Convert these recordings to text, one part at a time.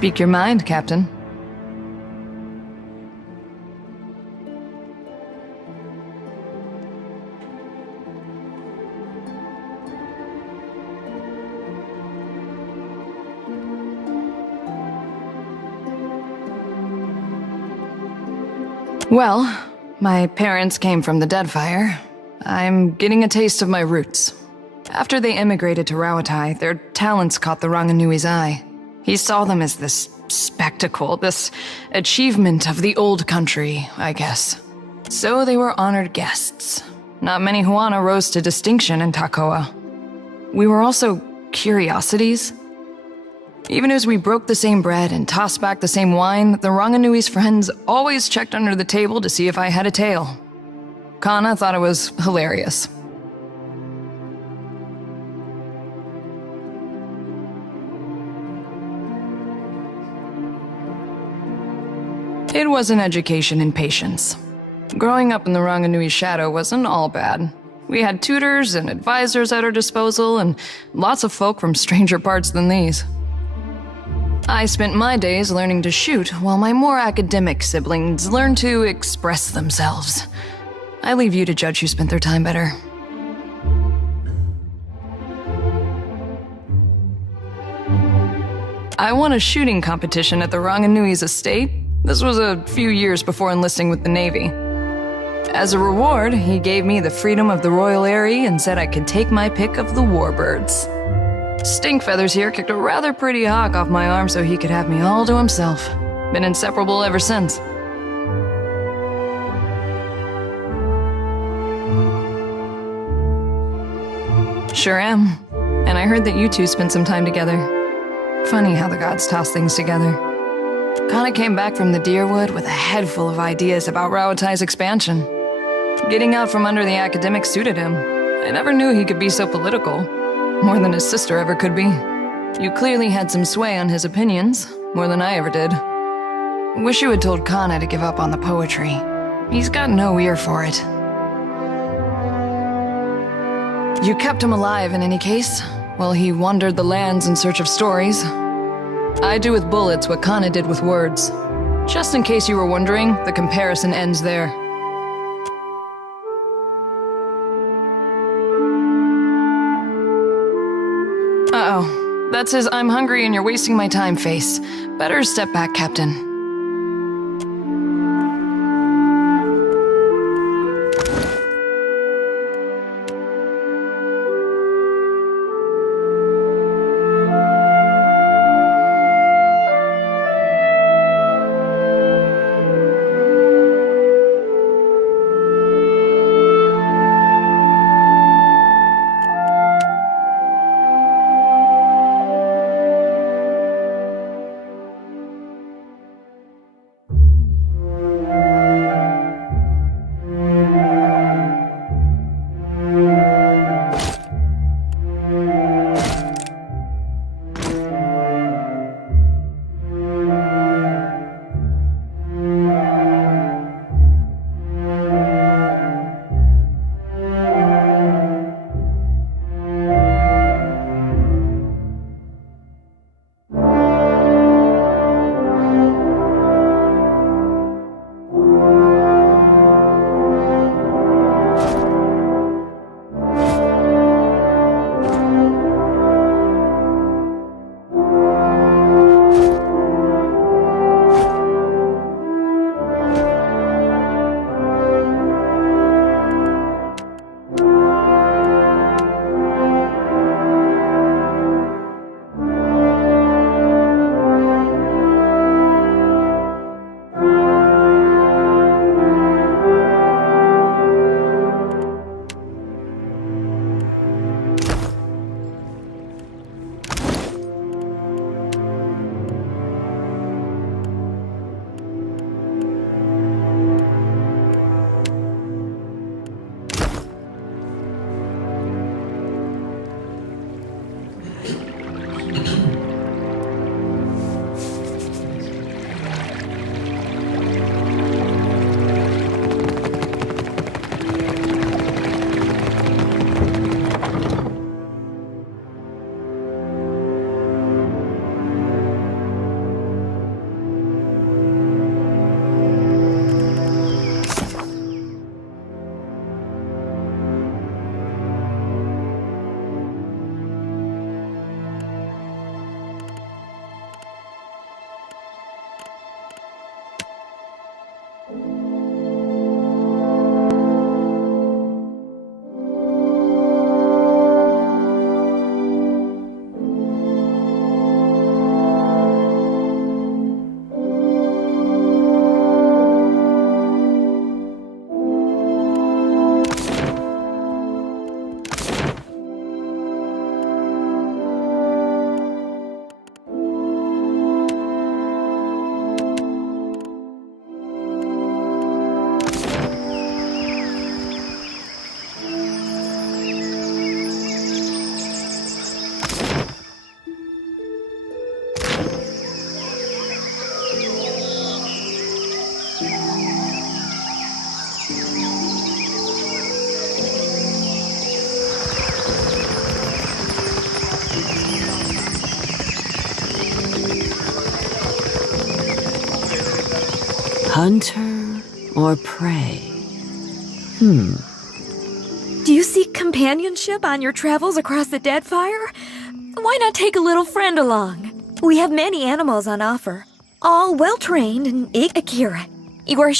Speak your mind, Captain. Well, my parents came from the Deadfire. I'm getting a taste of my roots. After they immigrated to Rawatai, their talents caught the Ranganui's eye. He saw them as this spectacle, this achievement of the old country, I guess. So they were honored guests. Not many Huana rose to distinction in Takoa. We were also curiosities. Even as we broke the same bread and tossed back the same wine, the Ranganui's friends always checked under the table to see if I had a tail. Kana thought it was hilarious. It was an education in patience. Growing up in the Ranganui's shadow wasn't all bad. We had tutors and advisors at our disposal, and lots of folk from stranger parts than these. I spent my days learning to shoot, while my more academic siblings learned to express themselves. I leave you to judge who spent their time better. I won a shooting competition at the Ranganui's estate. This was a few years before enlisting with the Navy. As a reward, he gave me the freedom of the Royal Eyrie and said I could take my pick of the warbirds. Stinkfeathers here kicked a rather pretty hawk off my arm so he could have me all to himself. Been inseparable ever since. Sure am. And I heard that you two spent some time together. Funny how the gods toss things together. Kana came back from the Deerwood with a head full of ideas about Rawatai's expansion. Getting out from under the academics suited him. I never knew he could be so political. More than his sister ever could be. You clearly had some sway on his opinions, more than I ever did. Wish you had told Kana to give up on the poetry. He's got no ear for it. You kept him alive in any case, while he wandered the lands in search of stories. I do with bullets what Kana did with words. Just in case you were wondering, the comparison ends there. Uh-oh. That's his "I'm hungry and you're wasting my time" face. Better step back, Captain. hunter or prey? Do you seek companionship on your travels across the Deadfire? Why not take a little friend along? We have many animals on offer, all well-trained in Ekera. You are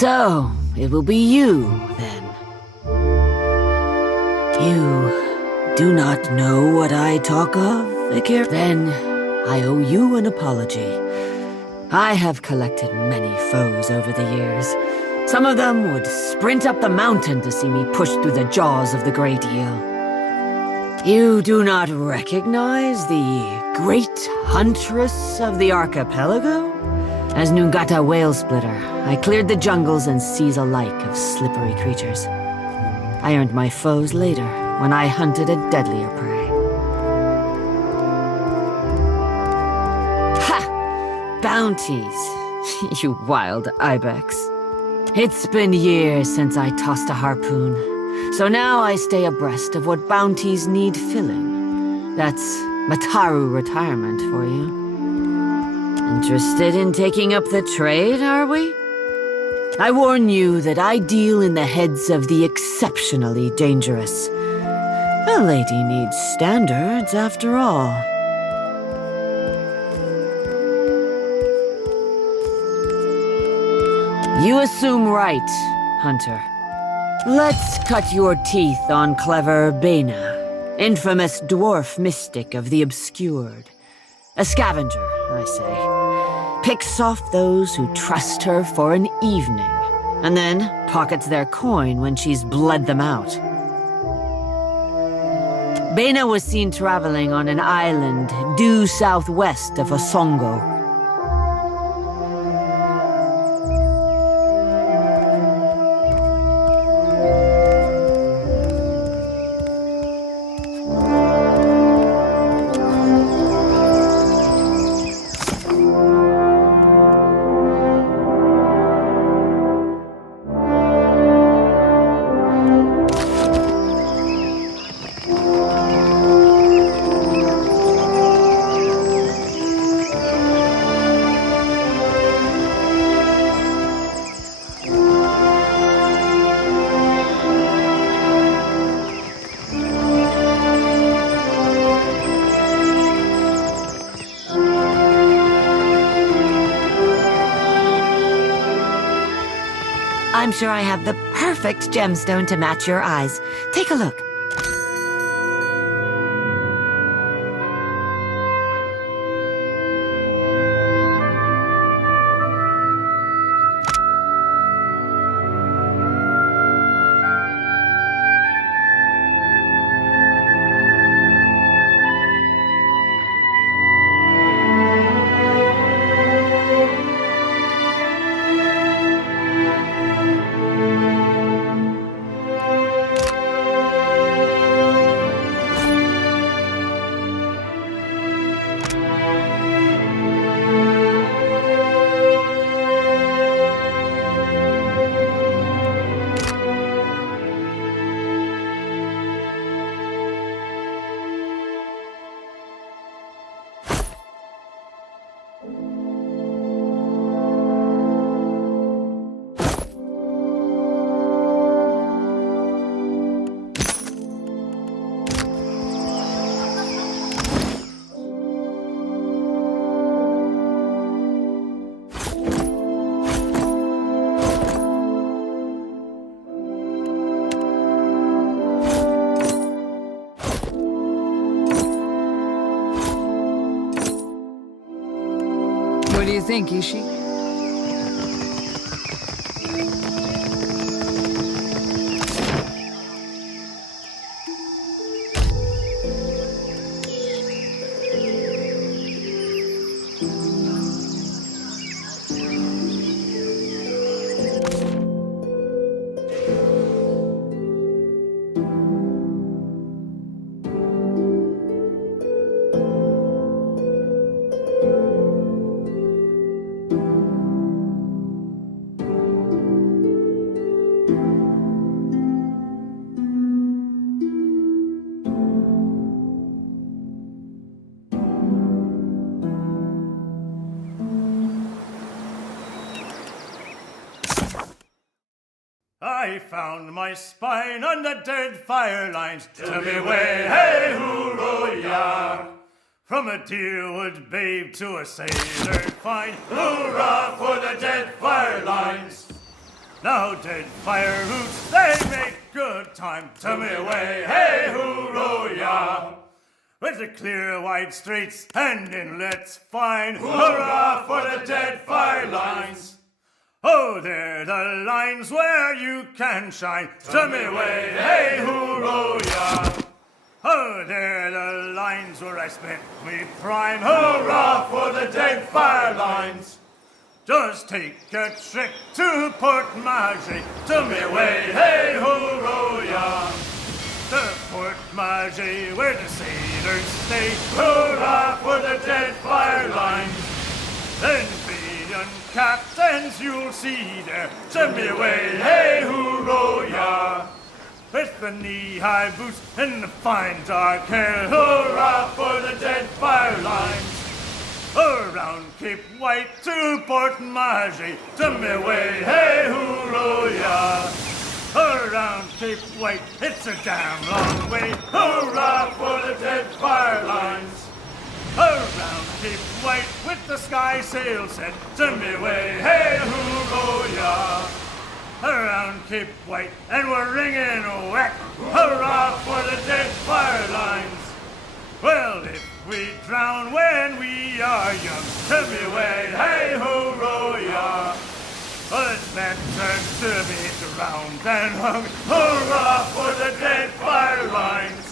So, it will be you, then. You do not know what I talk of, Ekera? Then I owe you an apology. I have collected many foes over the years. Some of them would sprint up the mountain to see me pushed through the jaws of the great eel. You do not recognize the great huntress of the archipelago? As Nungata Whale Splitter, I cleared the jungles and seas alike of slippery creatures. I earned my foes later, when I hunted a deadlier prey. Ha! Bounties, you wild ibex. It's been years since I tossed a harpoon, so now I stay abreast of what bounties need filling. That's Mataru retirement for you. Interested in taking up the trade, are we? I warn you that I deal in the heads of the exceptionally dangerous. A lady needs standards, after all. You assume right, Hunter. Let's cut your teeth on clever Bena, infamous dwarf mystic of the obscured. A scavenger, I say. Picks off those who trust her for an evening, and then pockets their coin when she's bled them out. Bena was seen traveling on an island due southwest of Hasongo. I'm sure I have the perfect gemstone to match your eyes. Take a look. think, Ishi? I found my spine on the Deadfire lines. Tell me way, hey, hoo-roh-yah. From a deerwood babe to a sailor fine, hoorah for the Deadfire lines. Now Deadfire roots, they make good time. Tell me way, hey, hoo-roh-yah. With the clear wide straits and inlets fine, hoorah for the Deadfire lines. Oh, they're the lines where you can shine. Tell me way, hey, hoo-roh-yah. Oh, they're the lines where I spent me prime. Hurrah for the Deadfire lines. Just take a trip to Port Magie. Tell me way, hey, hoo-roh-yah. To Port Magie where the sailors stay. Hurrah for the Deadfire lines. Then captains you'll see there, send me away, hey, hoo-roh-yah. With the knee-high boots and the fine dark hair, hurrah for the Deadfire lines. Around Cape White to Port Magie, send me away, hey, hoo-roh-yah. Around Cape White, it's a damn long way, hurrah for the Deadfire lines. Around Cape White with the sky sail set, send me away, hey, hoo-roh-yah. Around Cape White, and we're ringing whack, hurrah for the Deadfire lines. Well, if we drown when we are young, send me away, hey, hoo-roh-yah. Well, it's better to be drowned than hung, hurrah for the Deadfire lines.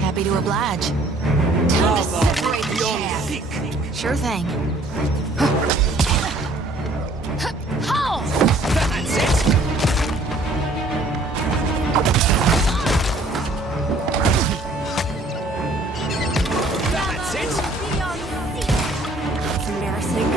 Happy to oblige. Time to separate the chaff. Sure thing. Ho! That's it! That's it! That's embarrassing.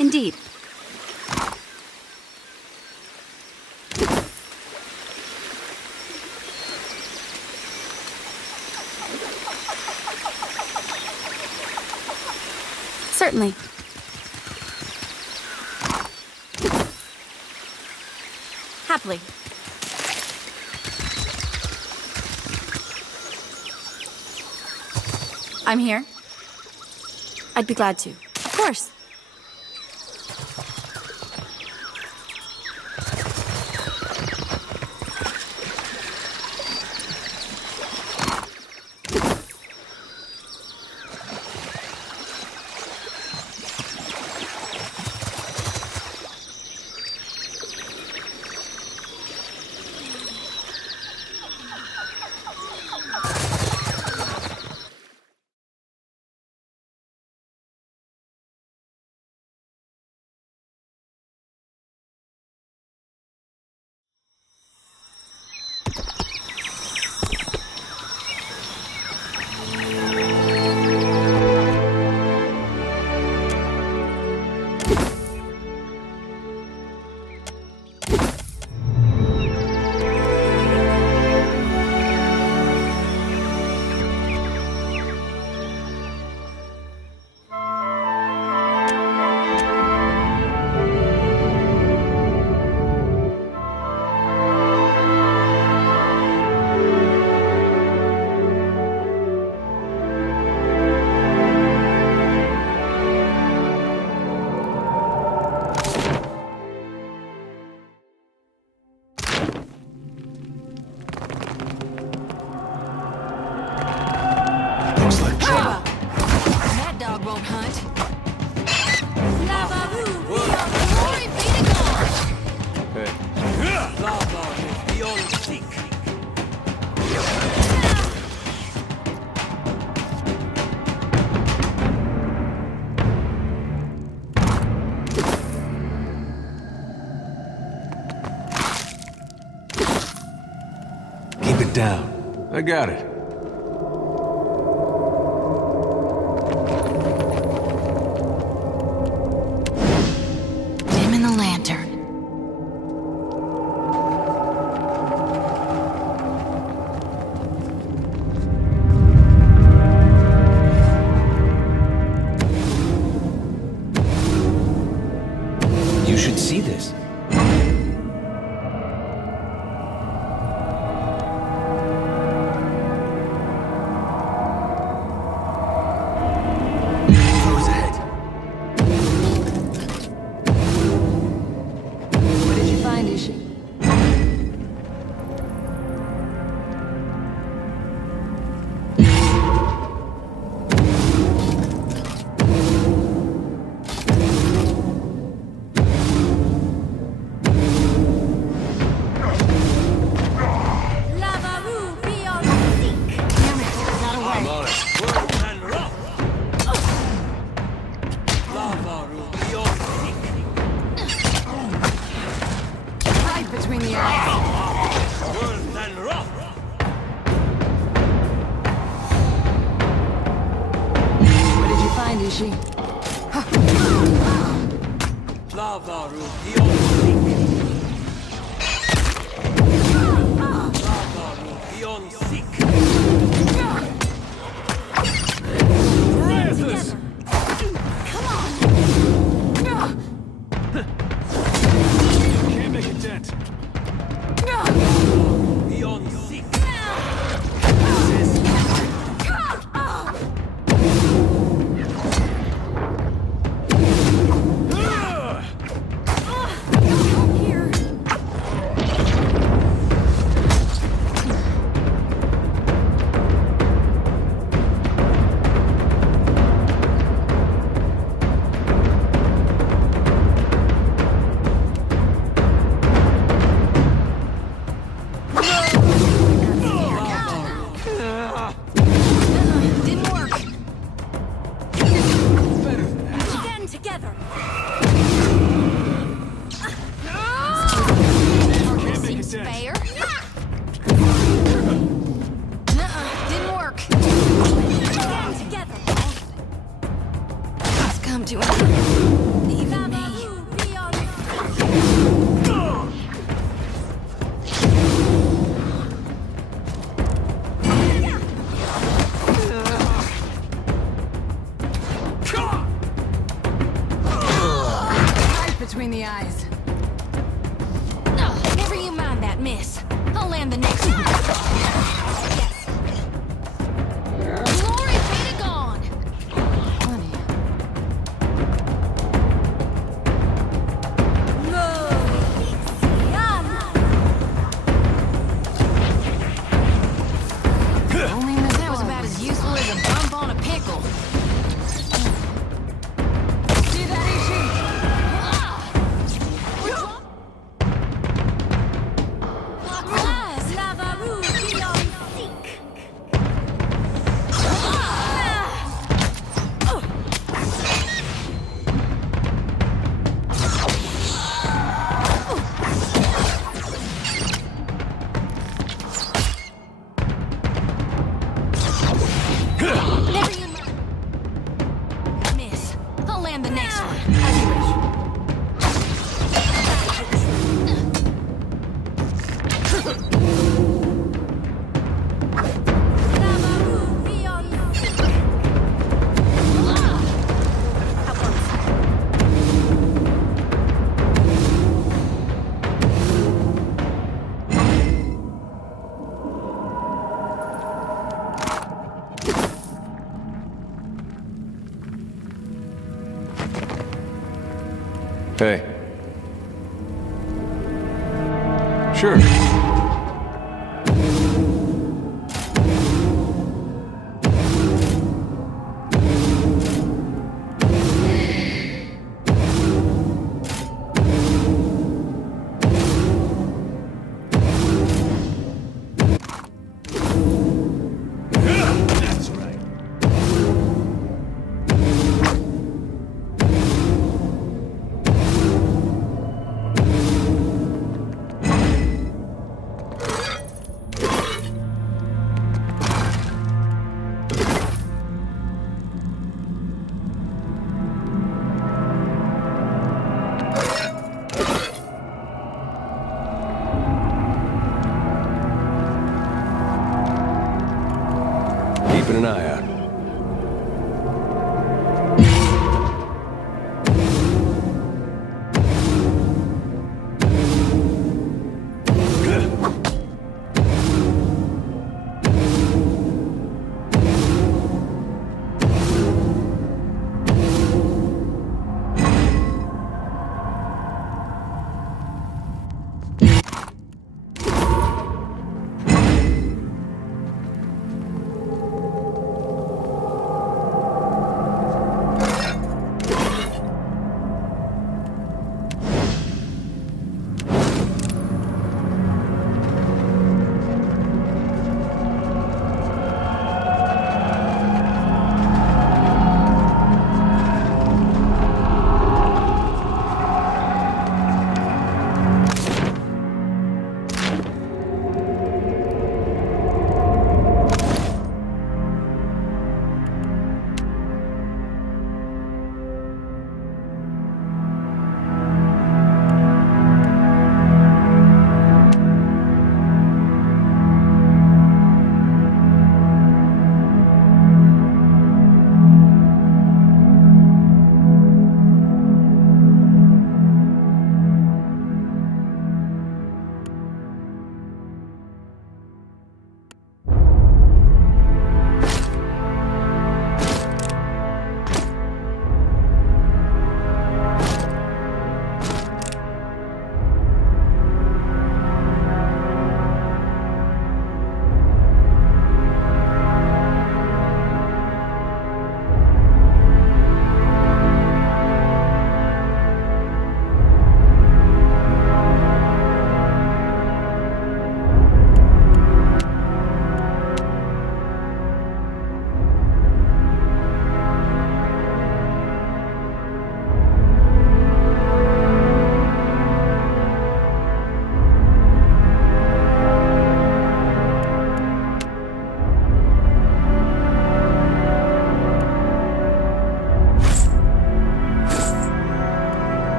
Indeed. Certainly. Happily. I'm here. I'd be glad to. Of course. That dog won't hunt. Glory be to God! Lava beyond seek. Keep it down. I got it. Dim in the lantern. You should see this. Foes ahead. What did you find, Ishi? I'm on it. World and rock. Lava beyond seek. Right between the eyes. World and rock. What did you find, Ishi? Lava beyond seek. Lava beyond seek. Can't make a dent. Beyond seek. Didn't work. Again together. Seems fair. Didn't work. Again together. It's come to an end. between the eyes. No, never you mind that, miss. I'll land the next one. Yes. Glory be to God. Honey. Only miss That was about as useful as a bump on a pickle. See that, Ishi? Never you mind. Miss, I'll land the next one. As you wish. Hey. Sure. That's right. Keeping an eye out.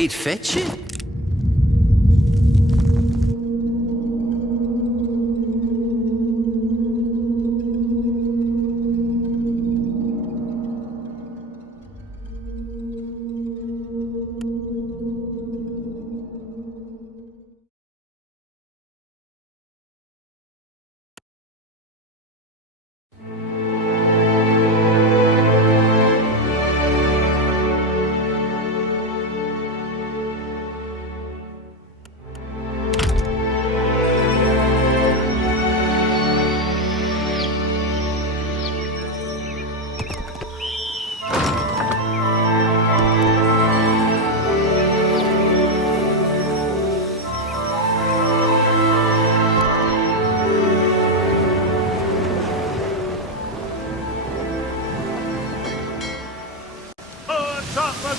I'd fetch it.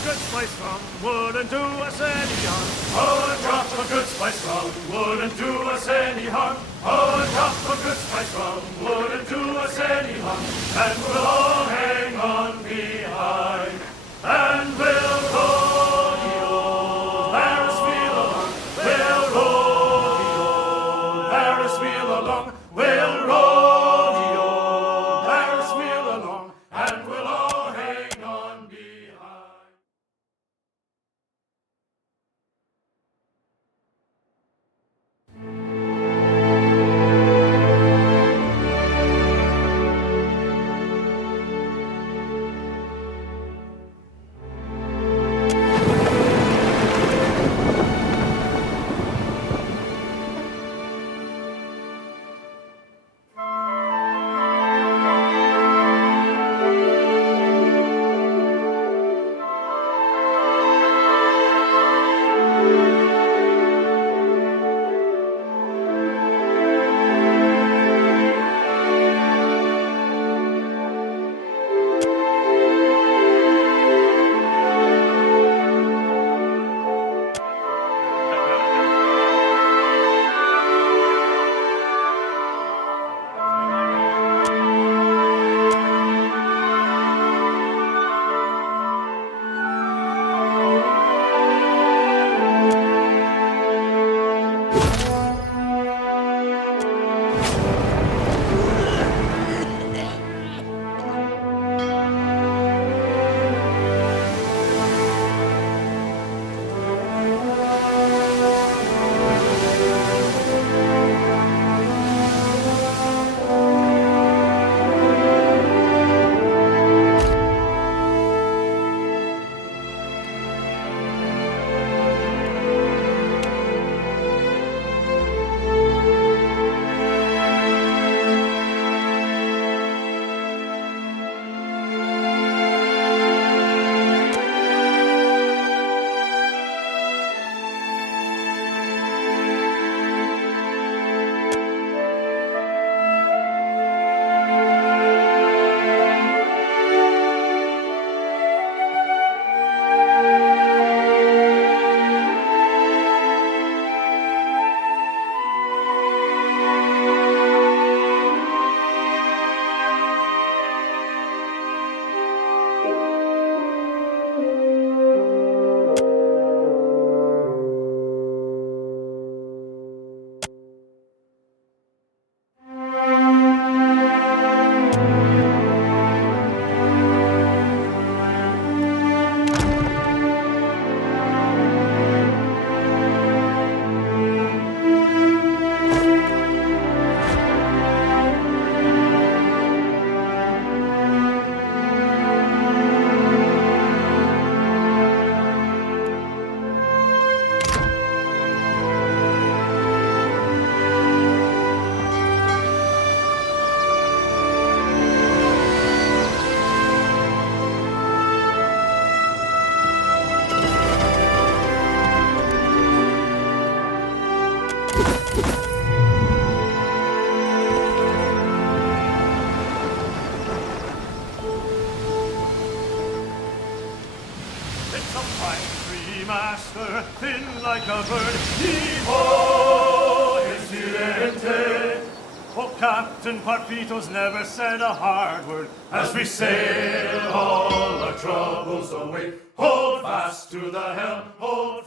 good spice from wood into a sandy yarn. Oh, a drop of good spice from wood into a sandy yarn. Oh, a drop of good spice from wood into a sandy yarn. And we'll all hang on behind. And we'll roll the old Paris wheel along. We'll roll the old Paris wheel along. We'll roll the old Paris wheel along. And we'll all hang on behind. It's a fine tree, master, thin like a bird. He-ho, incidente. Oh, Captain Parfitos never said a hard word. As we sail all our troubles away, hold fast to the helm, hold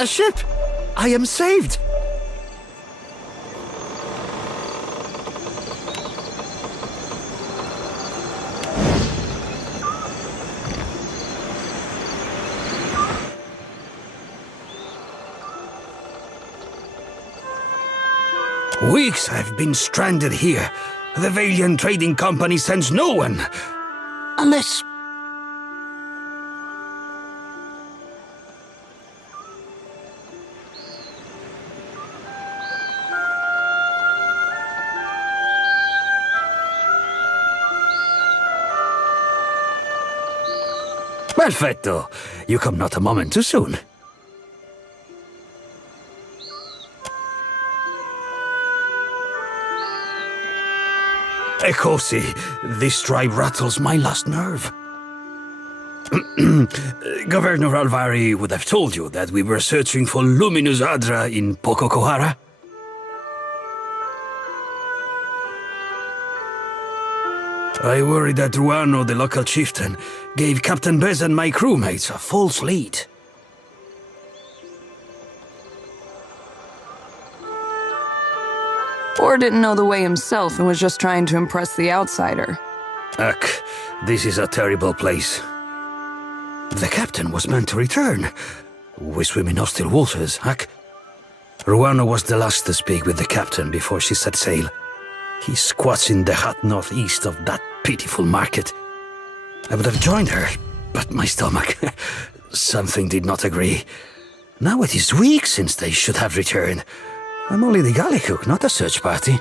A ship! I am saved! Weeks I've been stranded here. The Valiant Trading Company sends no one. Unless... Perfetto. You come not a moment too soon. Ecosi, this tribe rattles my last nerve. Governor Alvari would have told you that we were searching for Luminous Adra in Pococohara. I worry that Ruano, the local chieftain, gave Captain Bez and my crewmates a false lead. Or didn't know the way himself and was just trying to impress the outsider. Ugh, this is a terrible place. The captain was meant to return. We swim in hostile waters, Huck. Ruano was the last to speak with the captain before she set sail. He squats in the hot northeast of that pitiful market. I would have joined her, but my stomach... something did not agree. Now it is weeks since they should have returned. I'm only the galley cook, not a search party.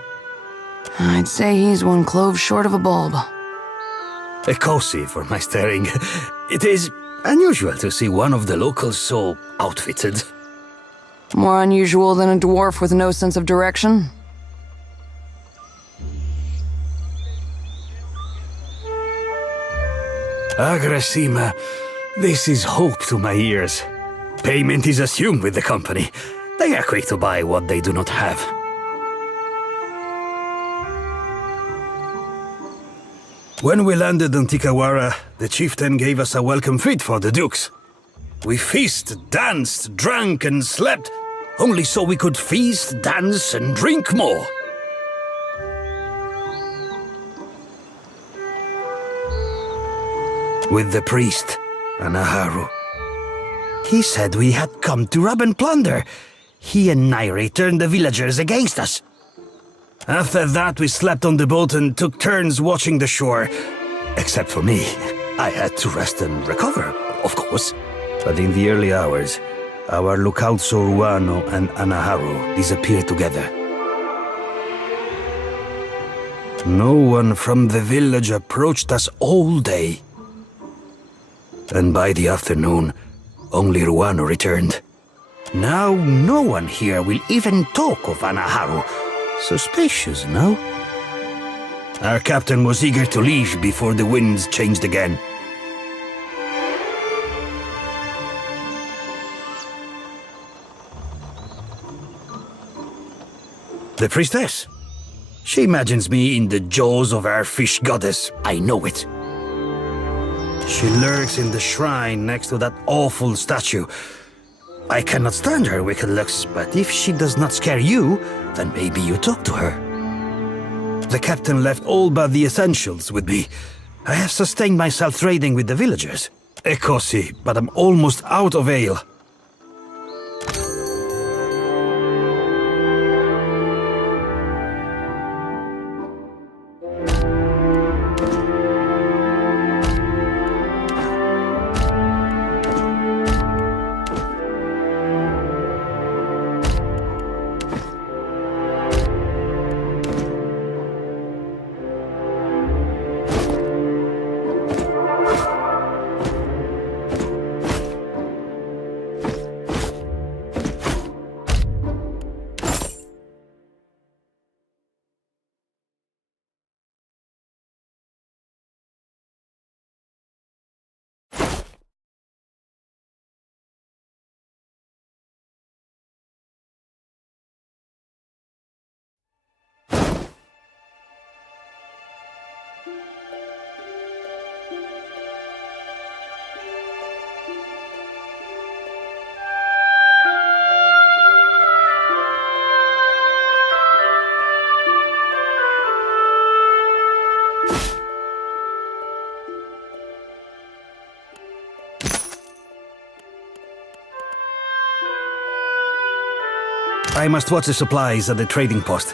I'd say he's one clove short of a bulb. A cozy for my staring. It is unusual to see one of the locals so outfitted. More unusual than a dwarf with no sense of direction? Agressima, this is hope to my ears. Payment is assumed with the company. They are quick to buy what they do not have. When we landed on Tikawara, the chieftain gave us a welcome feast for the dukes. We feasted, danced, drank, and slept, only so we could feast, dance, and drink more. With the priest, Anaharu. He said we had come to rob and plunder. He and Nairi turned the villagers against us. After that, we slept on the boat and took turns watching the shore. Except for me. I had to rest and recover, of course. But in the early hours, our lookout saw Ruano and Anaharu disappear together. No one from the village approached us all day. And by the afternoon, only Ruano returned. Now no one here will even talk of Anaharu. Suspicious, no? Our captain was eager to leave before the winds changed again. The priestess. She imagines me in the jaws of our fish goddess. I know it. She lurks in the shrine next to that awful statue. I cannot stand her wicked looks, but if she does not scare you, then maybe you talk to her. The captain left all but the essentials with me. I have sustained myself trading with the villagers. Ekosi, but I'm almost out of ale. I must watch the supplies at the trading post.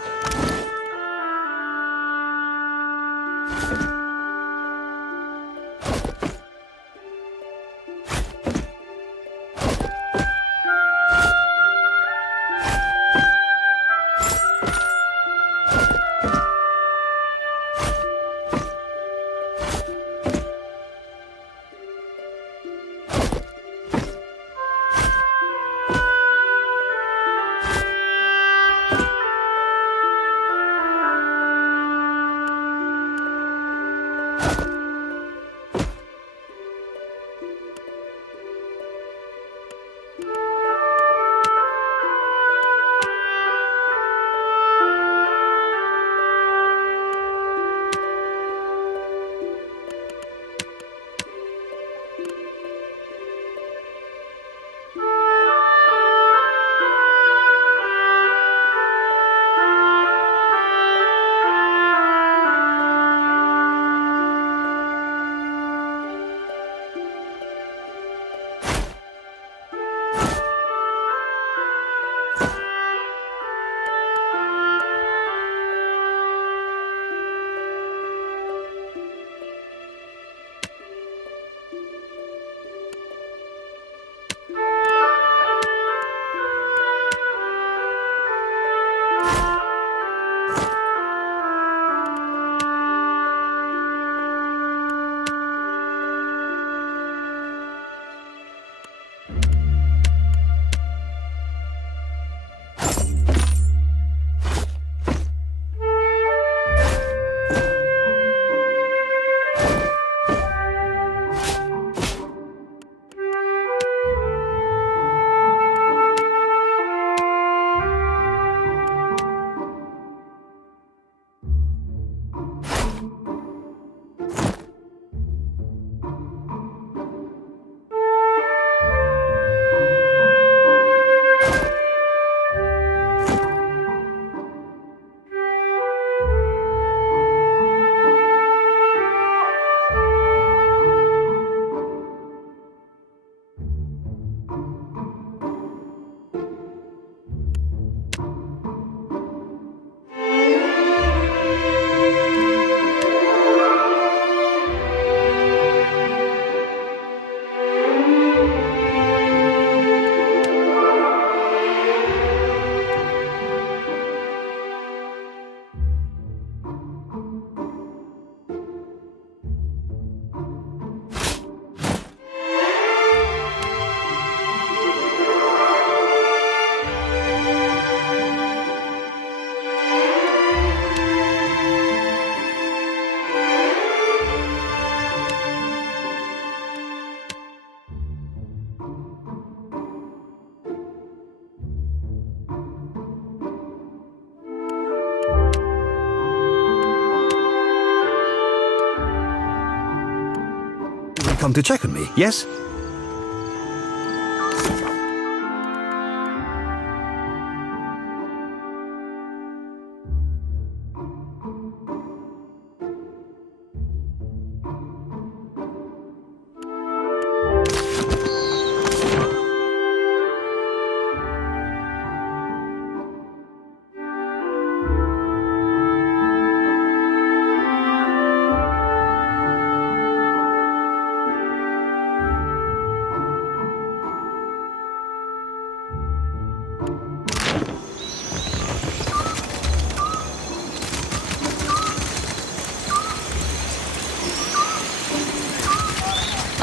Come to check on me, yes?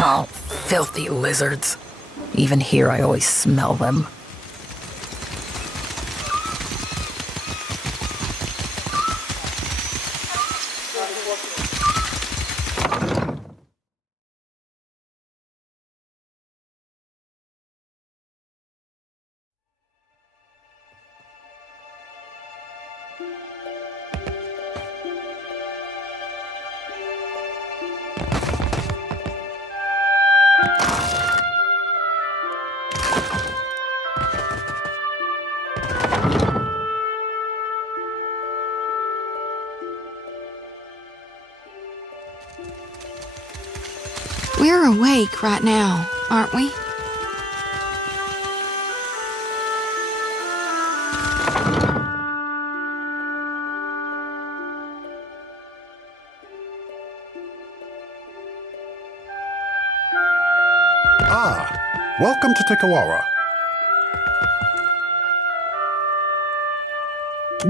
Oh, filthy lizards. Even here I always smell them. We're awake right now, aren't we? Welcome to Tikawara.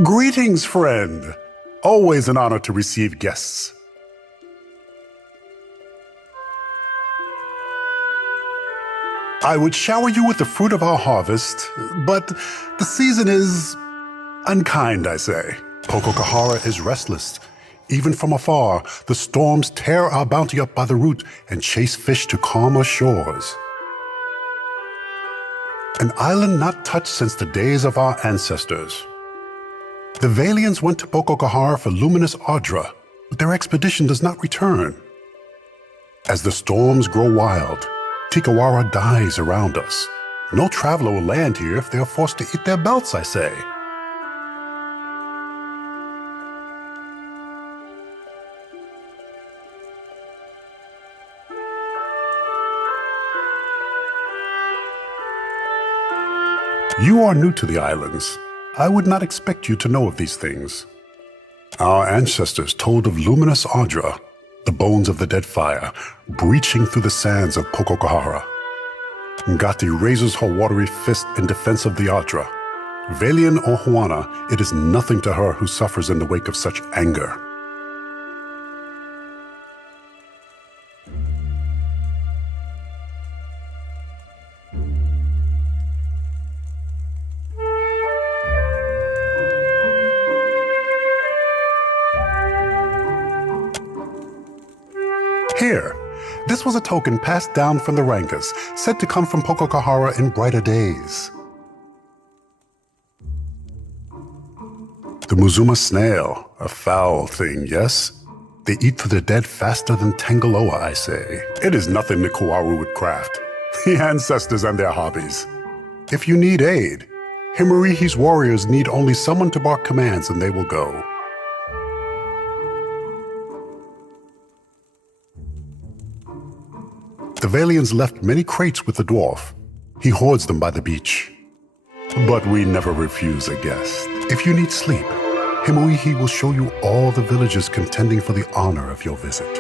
Greetings, friend. Always an honor to receive guests. I would shower you with the fruit of our harvest, but the season is unkind, I say. Pokokahara is restless. Even from afar, the storms tear our bounty up by the root and chase fish to calmer shores. An island not touched since the days of our ancestors. The Valians went to Pokokahara for luminous Ardra, but their expedition does not return. As the storms grow wild, Tikawara dies around us. No traveler will land here if they are forced to eat their belts, I say. You are new to the islands. I would not expect you to know of these things. Our ancestors told of luminous Ardra, the bones of the Deadfire, breaching through the sands of Pokokahara. Ngati raises her watery fist in defense of the Ardra. Valian or Huana, it is nothing to her who suffers in the wake of such anger. Here, this was a token passed down from the Rankas, said to come from Pokokahara in brighter days. The Muzuma snail, a foul thing, yes? They eat through the dead faster than Tangaloa, I say. It is nothing Nikawaru would craft. The ancestors and their hobbies. If you need aid, Himurihi's warriors need only someone to bark commands and they will go. The Valians left many crates with the dwarf. He hoards them by the beach. But we never refuse a guest. If you need sleep, Himuihi will show you all the villages contending for the honor of your visit.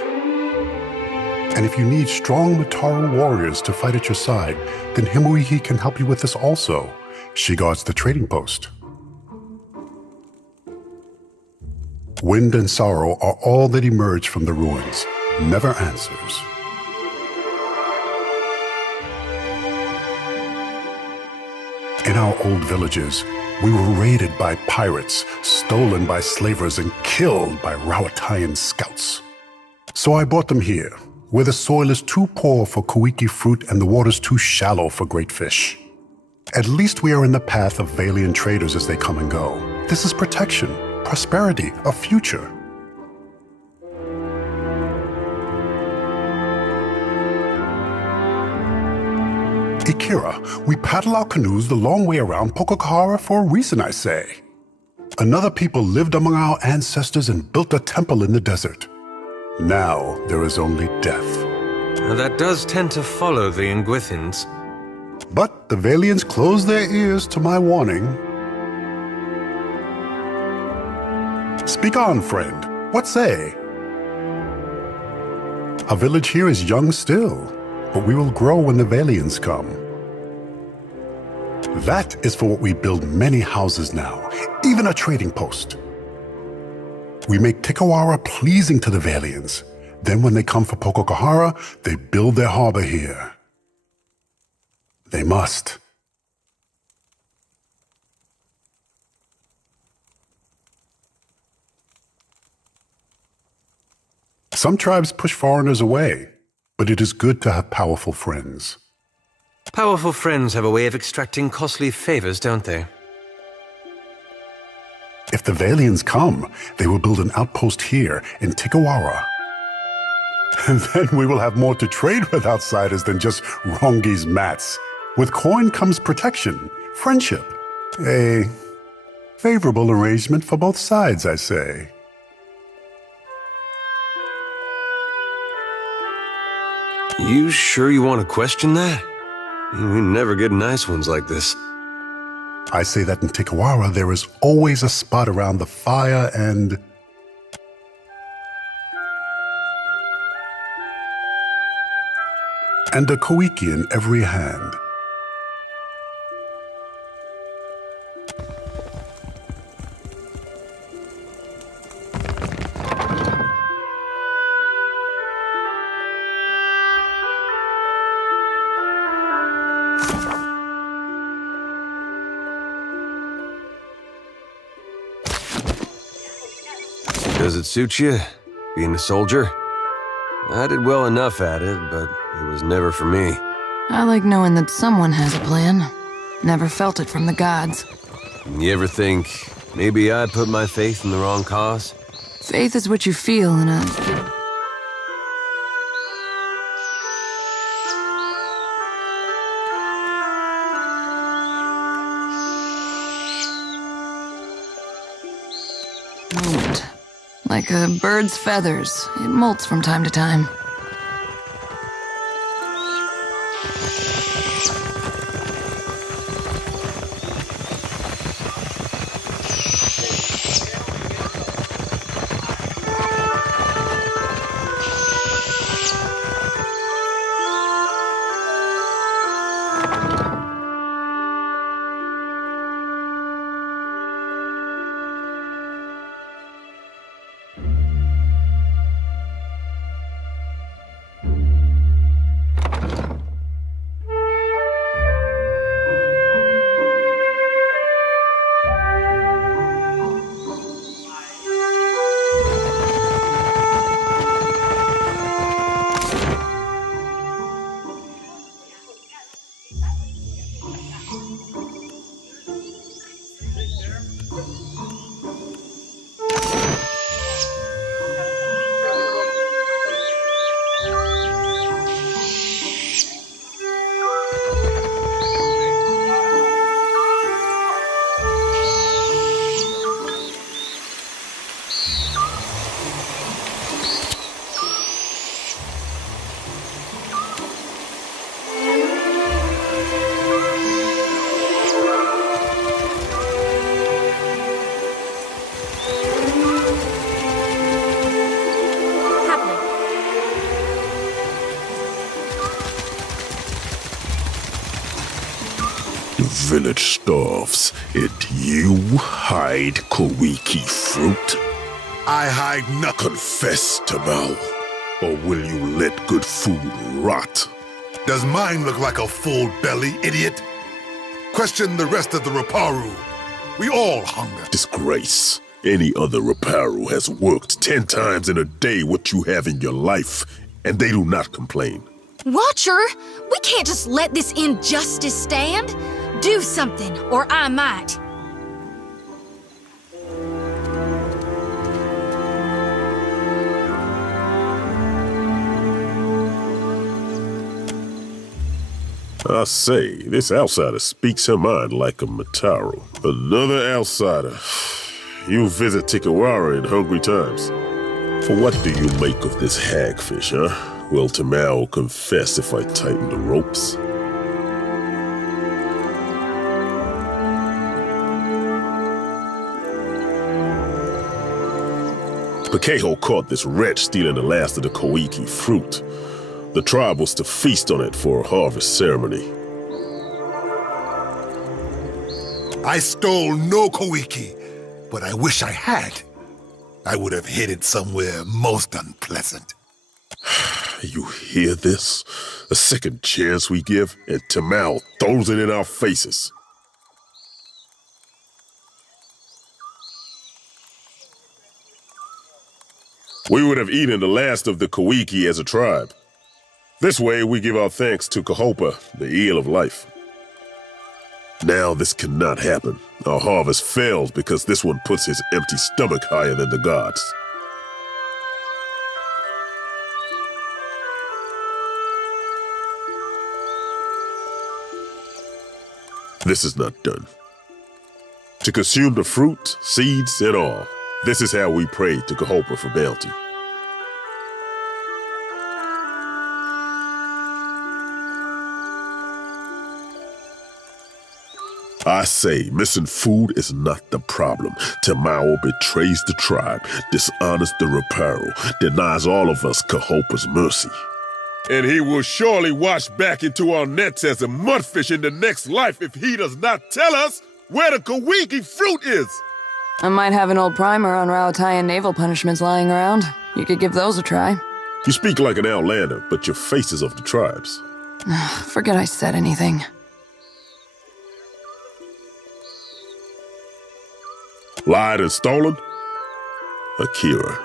And if you need strong Mataru warriors to fight at your side, then Himuihi can help you with this also. She guards the trading post. Wind and sorrow are all that emerge from the ruins, never answers. In our old villages, we were raided by pirates, stolen by slavers, and killed by Rawatayan scouts. So I brought them here, where the soil is too poor for kuiki fruit and the waters too shallow for great fish. At least we are in the path of Valian traders as they come and go. This is protection, prosperity, a future. Ekera, we paddle our canoes the long way around Pokokahara for a reason, I say. Another people lived among our ancestors and built a temple in the desert. Now there is only death. That does tend to follow the Nguithins. But the Valians closed their ears to my warning. Speak on, friend. What say? Our village here is young still, but we will grow when the Valians come. That is for what we build many houses now, even a trading post. We make Tikawara pleasing to the Valians. Then when they come for Pokokahara, they build their harbor here. They must. Some tribes push foreigners away, but it is good to have powerful friends. Powerful friends have a way of extracting costly favors, don't they? If the Valians come, they will build an outpost here in Tikawara. And then we will have more to trade with outsiders than just Rongi's mats. With coin comes protection, friendship. A favorable arrangement for both sides, I say. You sure you want to question that? We never get nice ones like this. I say that in Tikawara there is always a spot around the fire and... and a koiki in every hand. Does it suit you, being a soldier? I did well enough at it, but it was never for me. I like knowing that someone has a plan. Never felt it from the gods. You ever think, maybe I put my faith in the wrong cause? Faith is what you feel in a... moment. Like a bird's feathers, it molts from time to time. Village starves, and you hide Koiki fruit? I hide not. Confess, Tamao, or will you let good food rot? Does mine look like a full belly, idiot? Question the rest of the Raparu. We all hunger. Disgrace. Any other Raparu has worked 10 times in a day what you have in your life, and they do not complain. Watcher, we can't just let this injustice stand. Do something, or I might. I say, this outsider speaks her mind like a Mataru. Another outsider. You visit Tikawara in hungry times. For what do you make of this hagfish, huh? Will Tamao confess if I tighten the ropes? Pakeho caught this wretch stealing the last of the Koiki fruit. The tribe was to feast on it for a harvest ceremony. I stole no Koiki, but I wish I had. I would have hid it somewhere most unpleasant. You hear this? A second chance we give, and Tamao throws it in our faces. We would have eaten the last of the Koiki as a tribe. This way, we give our thanks to Kahopa, the eel of life. Now this cannot happen. Our harvest fails because this one puts his empty stomach higher than the gods. This is not done. To consume the fruit, seeds, and all, this is how we pray to Kahopa for bounty. I say, missing food is not the problem. Tamao betrays the tribe, dishonors the Raparu, denies all of us Kahopa's mercy. And he will surely wash back into our nets as a mudfish in the next life if he does not tell us where the Kawiki fruit is! I might have an old primer on Raotayan naval punishments lying around. You could give those a try. You speak like an outlander, but your face is of the tribes. Forget I said anything. Lied and stolen? Ekera.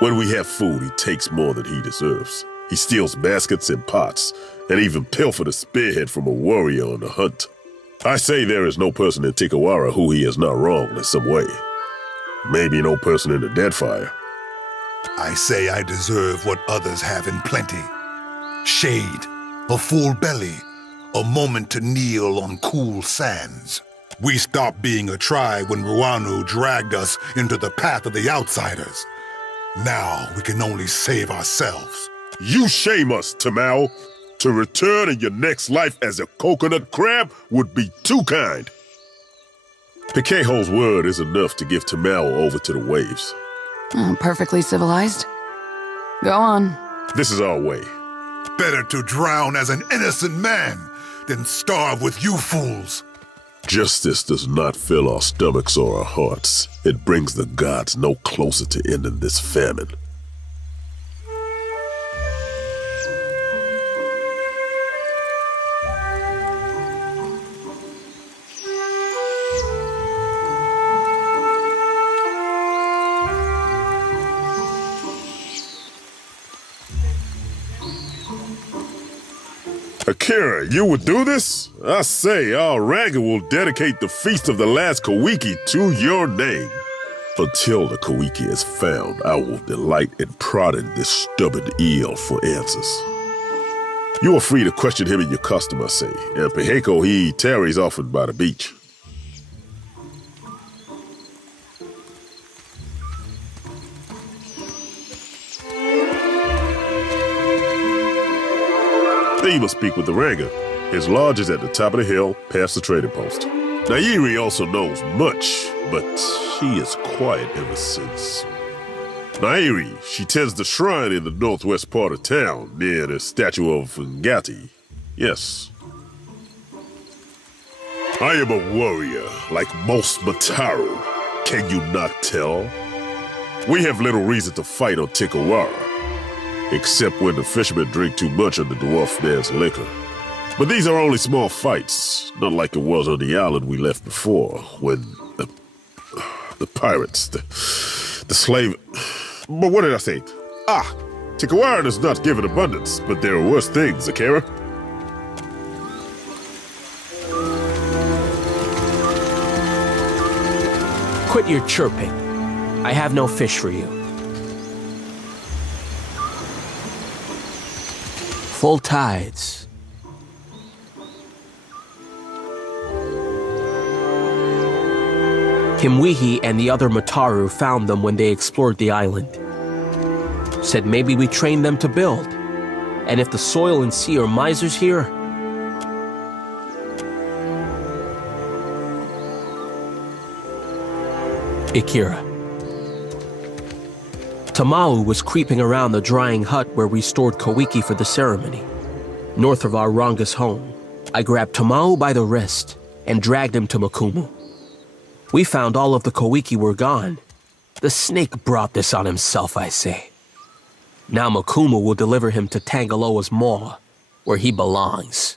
When we have food, he takes more than he deserves. He steals baskets and pots, and even pilfered a spearhead from a warrior on the hunt. I say there is no person in Tikawara who he has not wronged in some way. Maybe no person in the Deadfire. I say I deserve what others have in plenty. Shade, a full belly, a moment to kneel on cool sands. We stopped being a tribe when Ruanu dragged us into the path of the outsiders. Now we can only save ourselves. You shame us, Tamao. To return in your next life as a coconut crab would be too kind. Pikeho's word is enough to give Tamao over to the waves. Perfectly civilized. Go on. This is our way. Better to drown as an innocent man than starve with you fools. Justice does not fill our stomachs or our hearts. It brings the gods no closer to ending this famine. Ekera, you would do this? I say, our Ranga will dedicate the Feast of the Last Kawiki to your name. Until the Kawiki is found, I will delight in prodding this stubborn eel for answers. You are free to question him in your custom, I say, and Piheko, he tarries often by the beach. Then you must speak with the Ranga. His lodge is at the top of the hill, past the trading post. Nairi also knows much, but she is quiet ever since. Nairi, she tends the shrine in the northwest part of town, near the statue of Ngati. Yes. I am a warrior, like most Mataru. Can you not tell? We have little reason to fight on Tikawara, except when the fishermen drink too much of the dwarf man's liquor. But these are only small fights, not like it was on the island we left before, when the pirates, the slave... But what did I say? Tikawara does not give in abundance, but there are worse things, Ekera. Quit your chirping. I have no fish for you. Full tides. Himwihi and the other Mataru found them when they explored the island. Said maybe we trained them to build. And if the soil and sea are misers here... Ekera. Tamau was creeping around the drying hut where we stored Kawiki for the ceremony. North of our Ranga's home, I grabbed Tamau by the wrist and dragged him to Makumu. We found all of the Kawiki were gone. The snake brought this on himself, I say. Now Makumu will deliver him to Tangaloa's maw, where he belongs.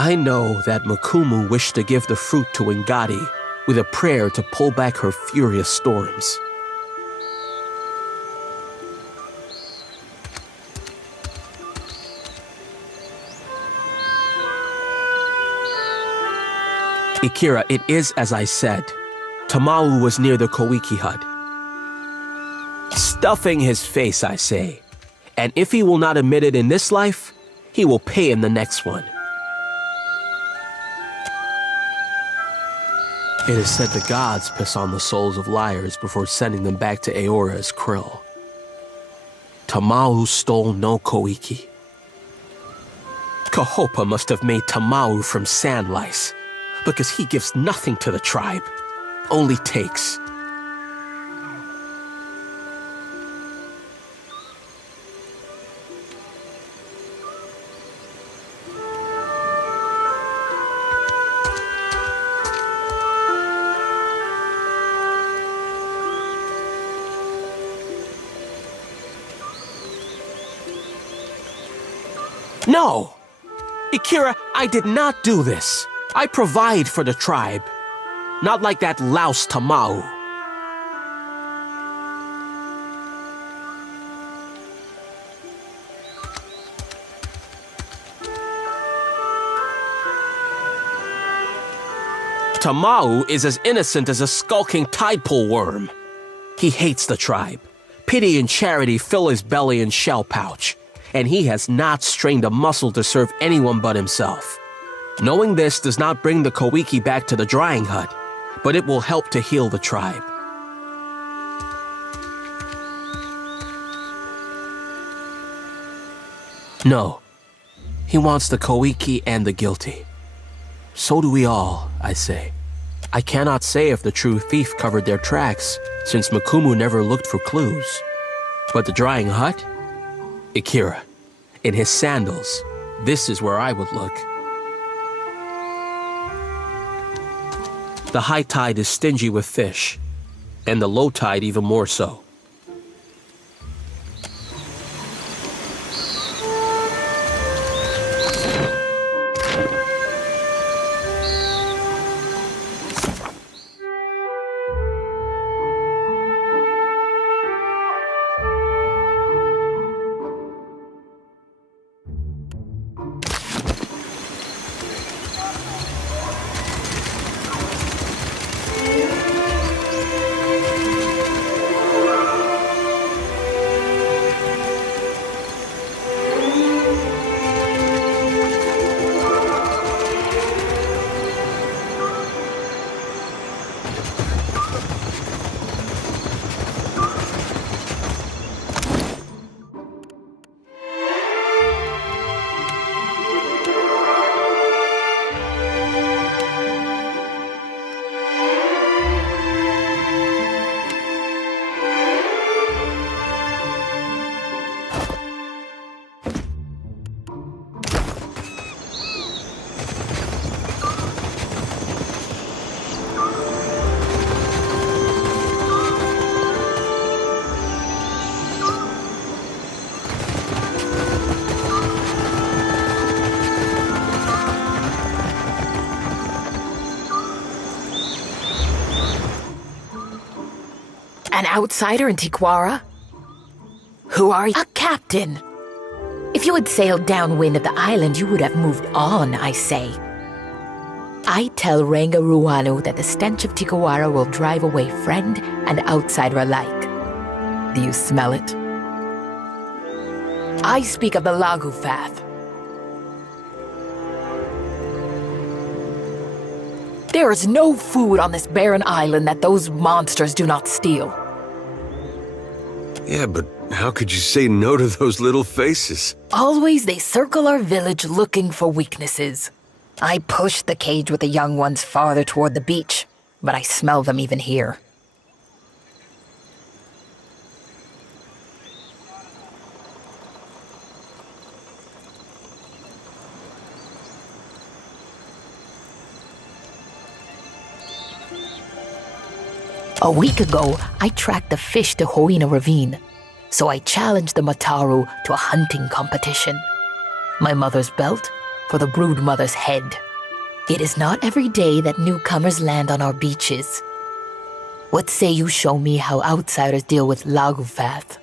I know that Makumu wished to give the fruit to Ngati with a prayer to pull back her furious storms. Ekera, it is as I said. Tamau was near the Kawiki hut. Stuffing his face, I say. And if he will not admit it in this life, he will pay in the next one. It is said the gods piss on the souls of liars before sending them back to Eora as krill. Tamao stole no Koiki. Kahopa must have made Tamao from sand lice, because he gives nothing to the tribe, only takes. No! Ekera, I did not do this. I provide for the tribe. Not like that louse Tamao. Tamao is as innocent as a skulking tide-pool worm. He hates the tribe. Pity and charity fill his belly and shell pouch. And he has not strained a muscle to serve anyone but himself. Knowing this does not bring the Koiki back to the drying hut, but it will help to heal the tribe. No. He wants the Koiki and the guilty. So do we all, I say. I cannot say if the true thief covered their tracks, since Makumu never looked for clues. But the drying hut? Ekera, in his sandals, this is where I would look. The high tide is stingy with fish, and the low tide even more so. An outsider in Tikawara? Who are you? A captain! If you had sailed downwind of the island, you would have moved on, I say. I tell Ranga Ruano that the stench of Tikawara will drive away friend and outsider alike. Do you smell it? I speak of the Lagufath. There is no food on this barren island that those monsters do not steal. Yeah, but how could you say no to those little faces? Always they circle our village looking for weaknesses. I push the cage with the young ones farther toward the beach, but I smell them even here. A week ago, I tracked the fish to Hoina Ravine, so I challenged the Mataru to a hunting competition. My mother's belt for the brood mother's head. It is not every day that newcomers land on our beaches. What say you show me how outsiders deal with Lagufath?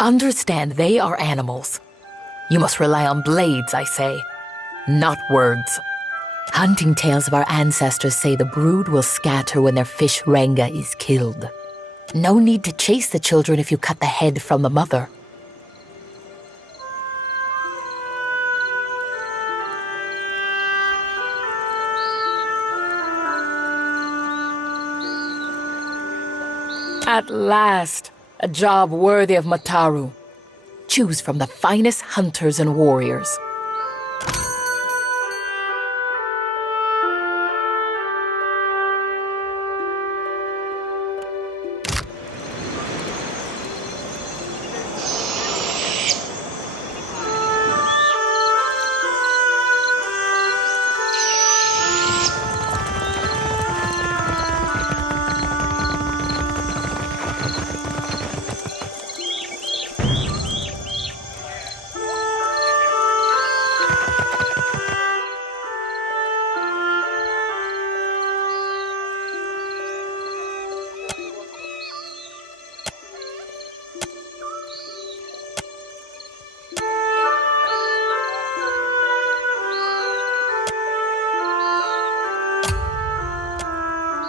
Understand they are animals. You must rely on blades, I say, not words. Hunting tales of our ancestors say the brood will scatter when their fish Ranga is killed. No need to chase the children if you cut the head from the mother. At last, a job worthy of Mataru. Choose from the finest hunters and warriors.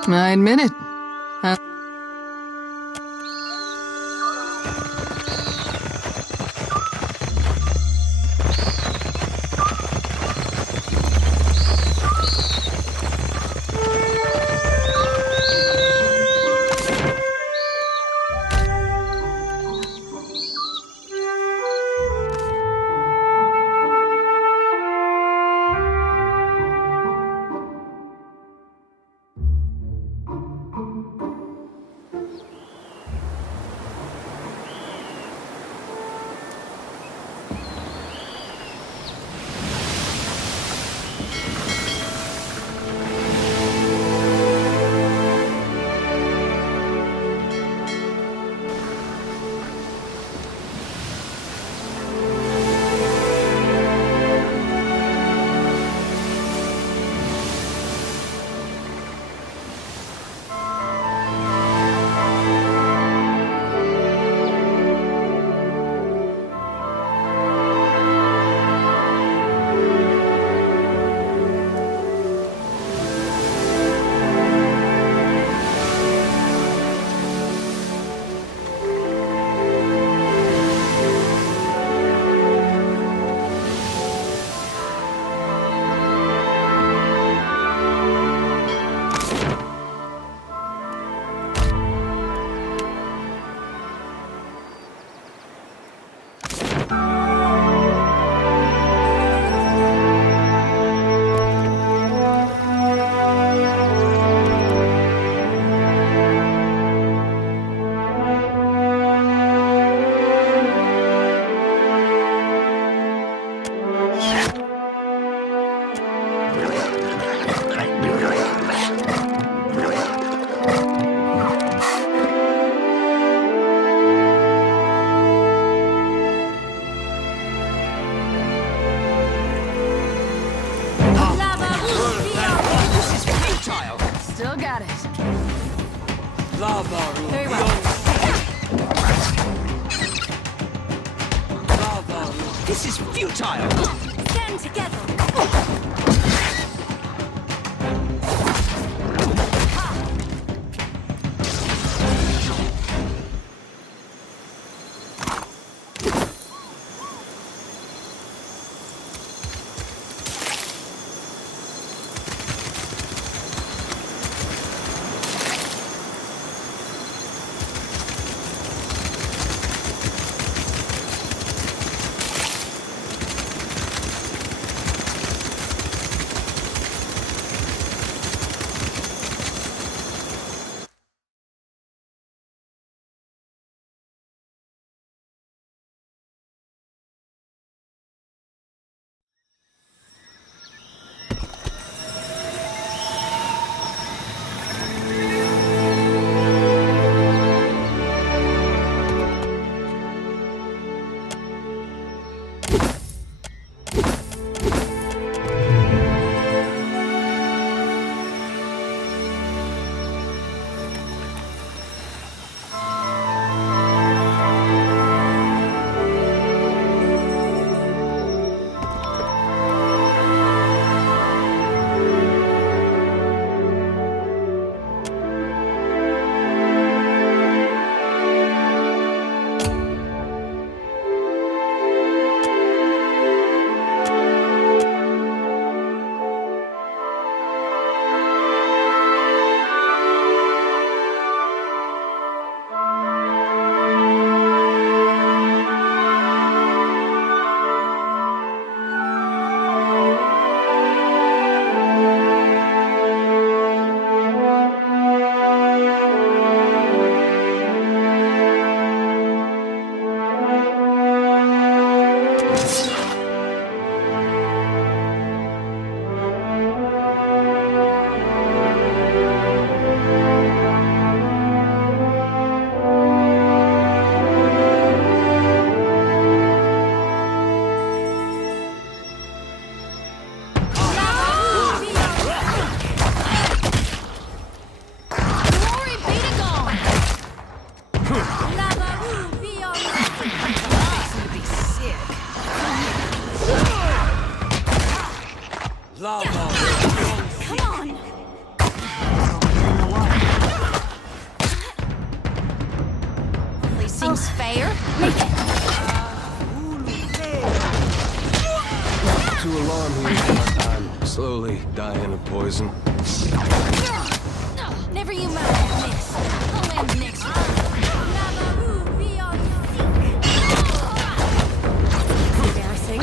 I admit it. Very well. This is futile! Stand together! I'm here. I'm slowly dying of poison. Never you mind, miss. I'll land the next one. Embarrassing.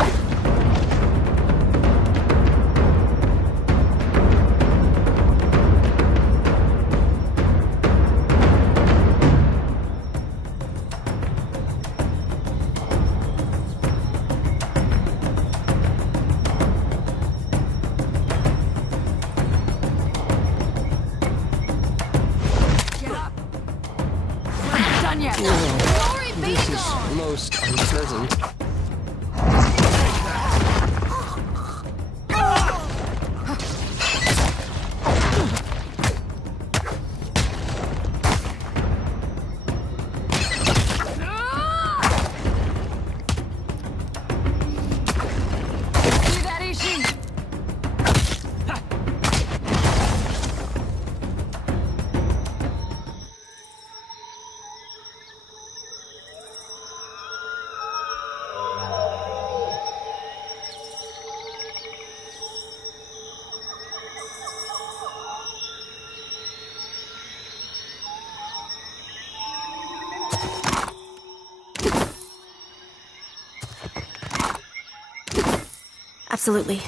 This is most unpleasant. Absolutely.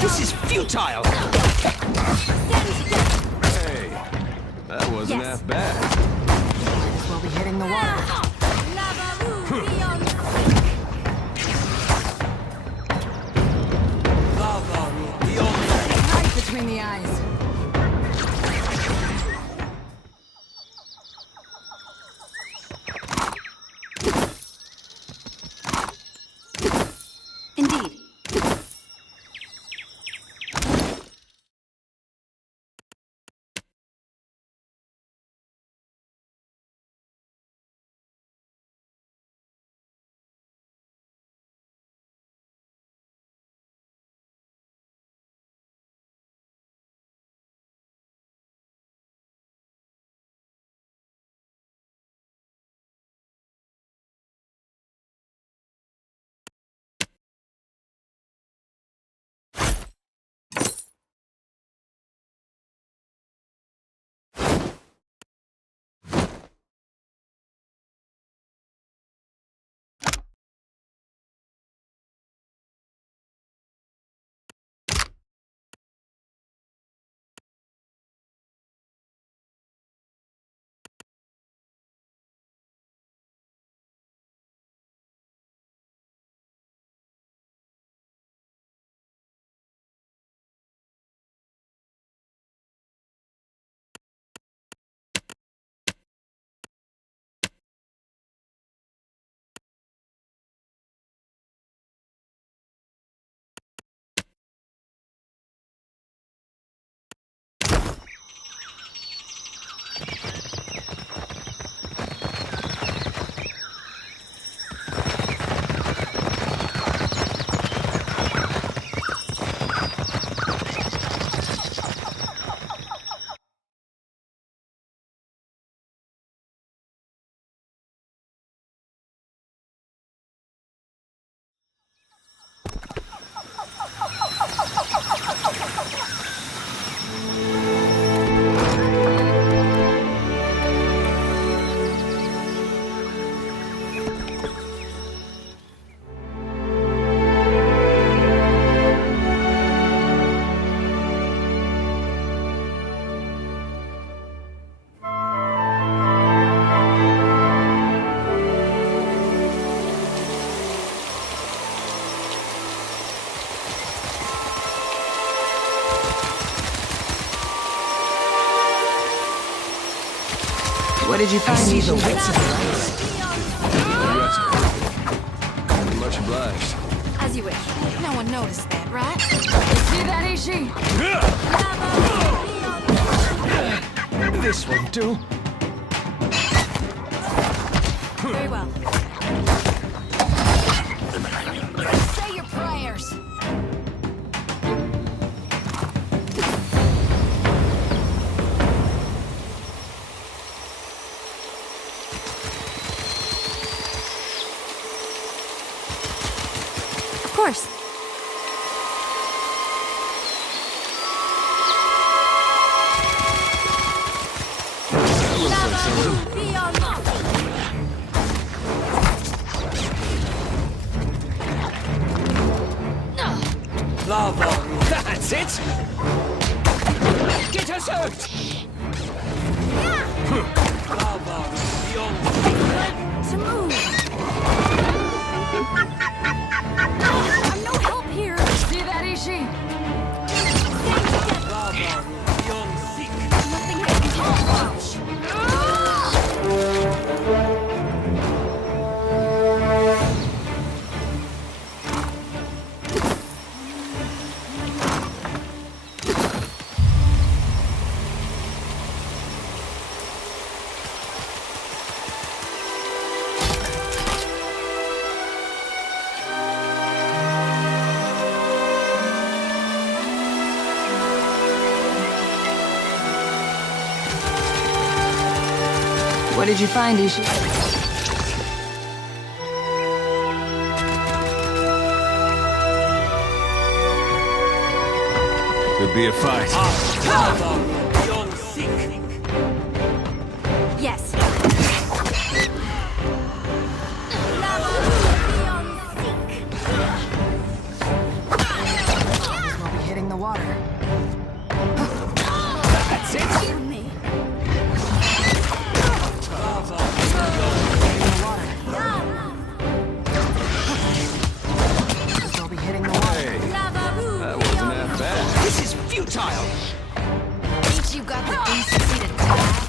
This is futile! Hey, that wasn't half bad. We'll be hitting the water. Right between the eyes. Indeed. What did you find? See the whites of the lights. Much obliged. As you wish. No one noticed that, right? See that, Ishi? This won't do. Very well. Say your prayers. Of course. Lava. That's it. Get her soaked. Lava beyond. To move. I'm no help here. See that, Ishi? Lava beyond seek. Nothing I can watch. What did you find, Ishi? Could be a fight. Lava beyond seek. Yes. We'll be hitting the water. That's it. Me. We'll be hitting the water. That wasn't half bad. This is futile. Ain't you got the decency to die?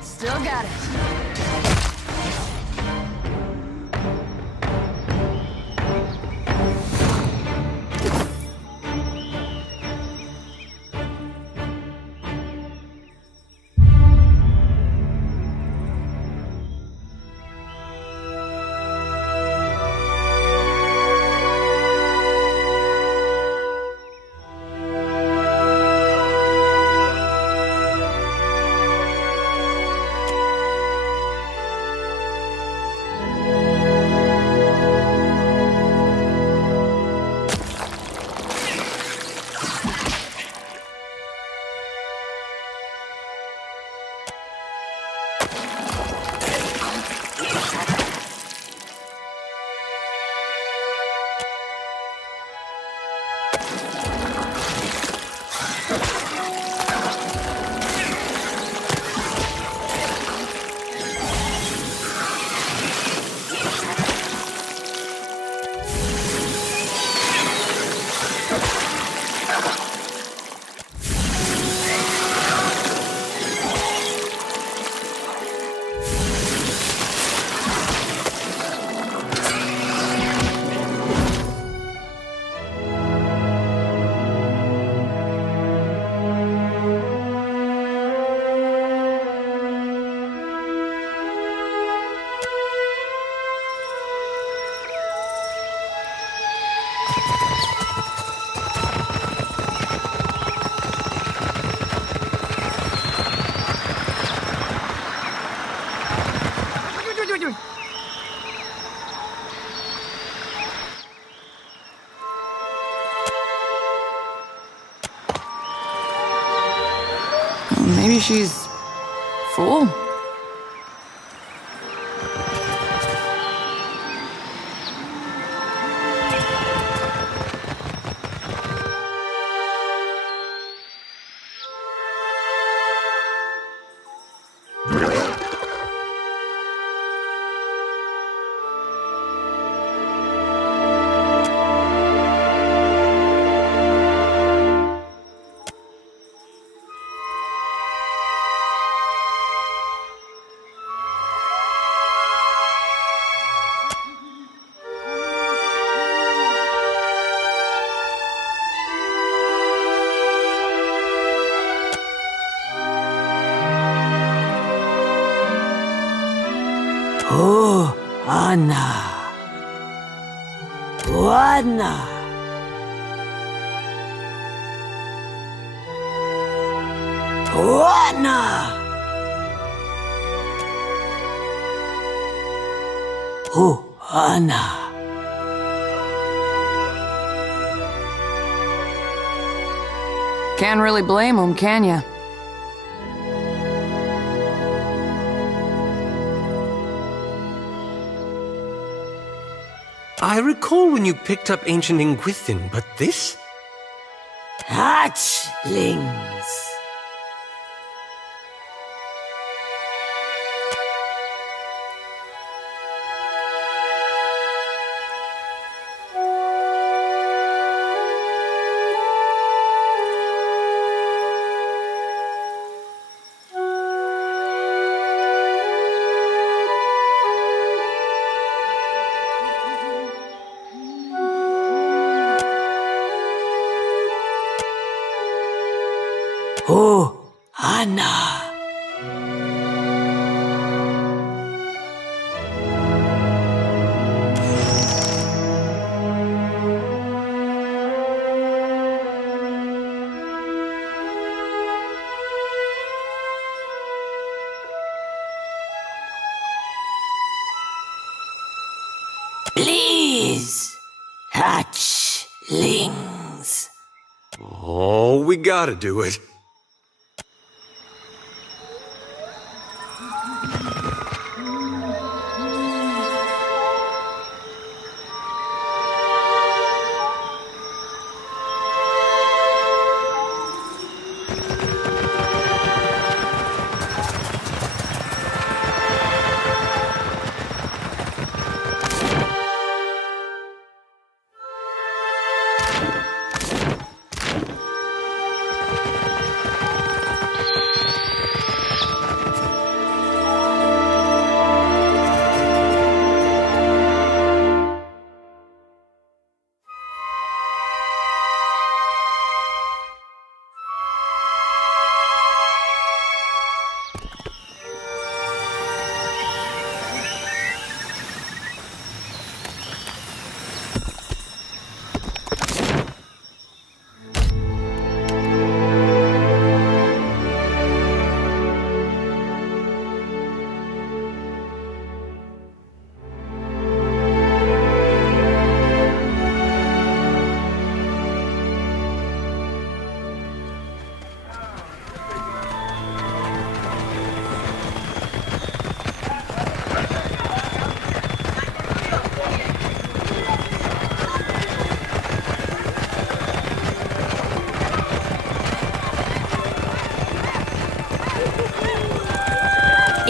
Still got it. Maybe she's full. Huana. Huana. Huana. Can't really blame him, can ya? I recall when you picked up ancient Ingwithin, but this? Hatchlings. Oh, Anna. Please, hatchlings. Oh, we gotta do it.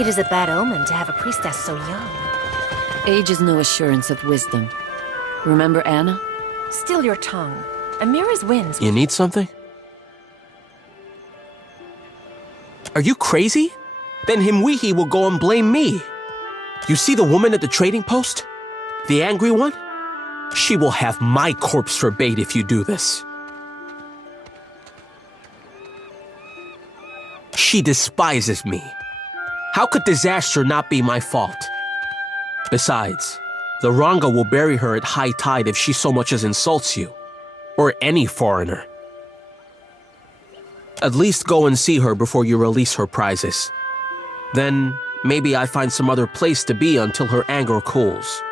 It is a bad omen to have a priestess so young. Age is no assurance of wisdom. Remember Anna? Still your tongue. Amira's wins. You need something? Are you crazy? Then Himwihi will go and blame me. You see the woman at the trading post? The angry one? She will have my corpse for bait if you do this. She despises me. How could disaster not be my fault? Besides, the Ranga will bury her at high tide if she so much as insults you. Or any foreigner. At least go and see her before you release her prizes. Then, maybe I find some other place to be until her anger cools.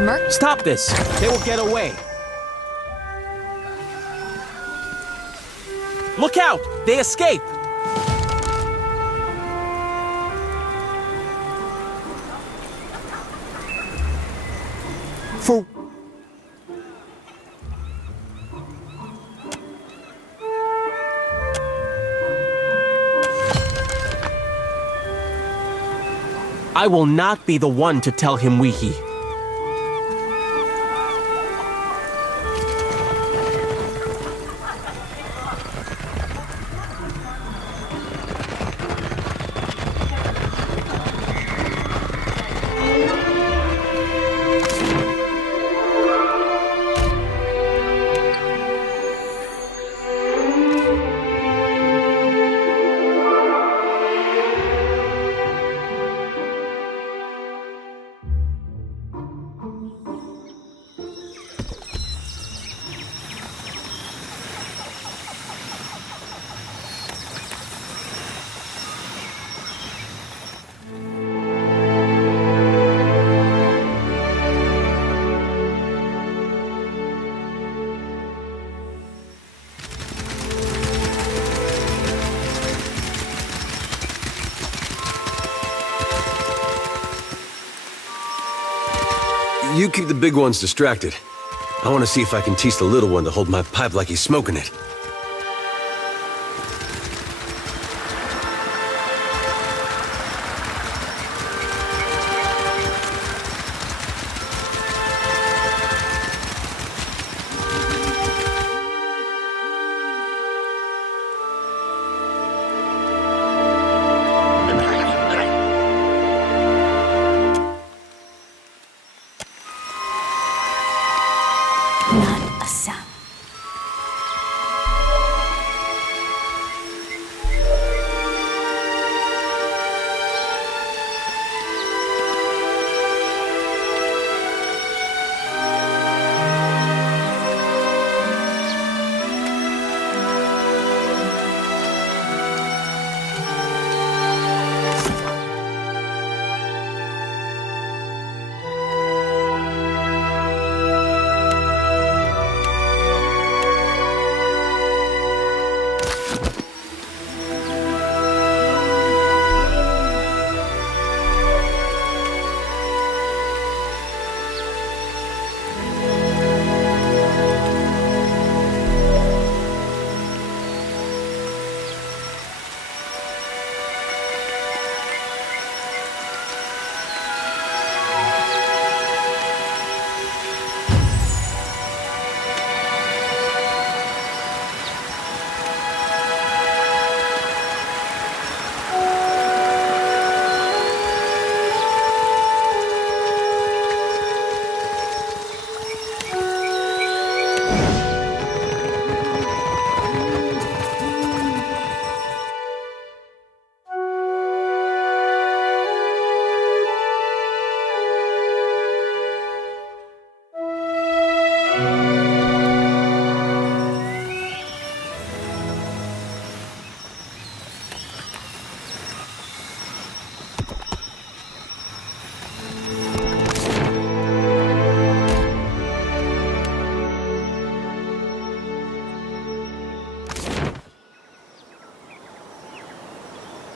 murk. Stop this! They will get away. Look out! They escape! For I will not be the one to tell him Weehi. You keep the big ones distracted. I want to see if I can teach the little one to hold my pipe like he's smoking it.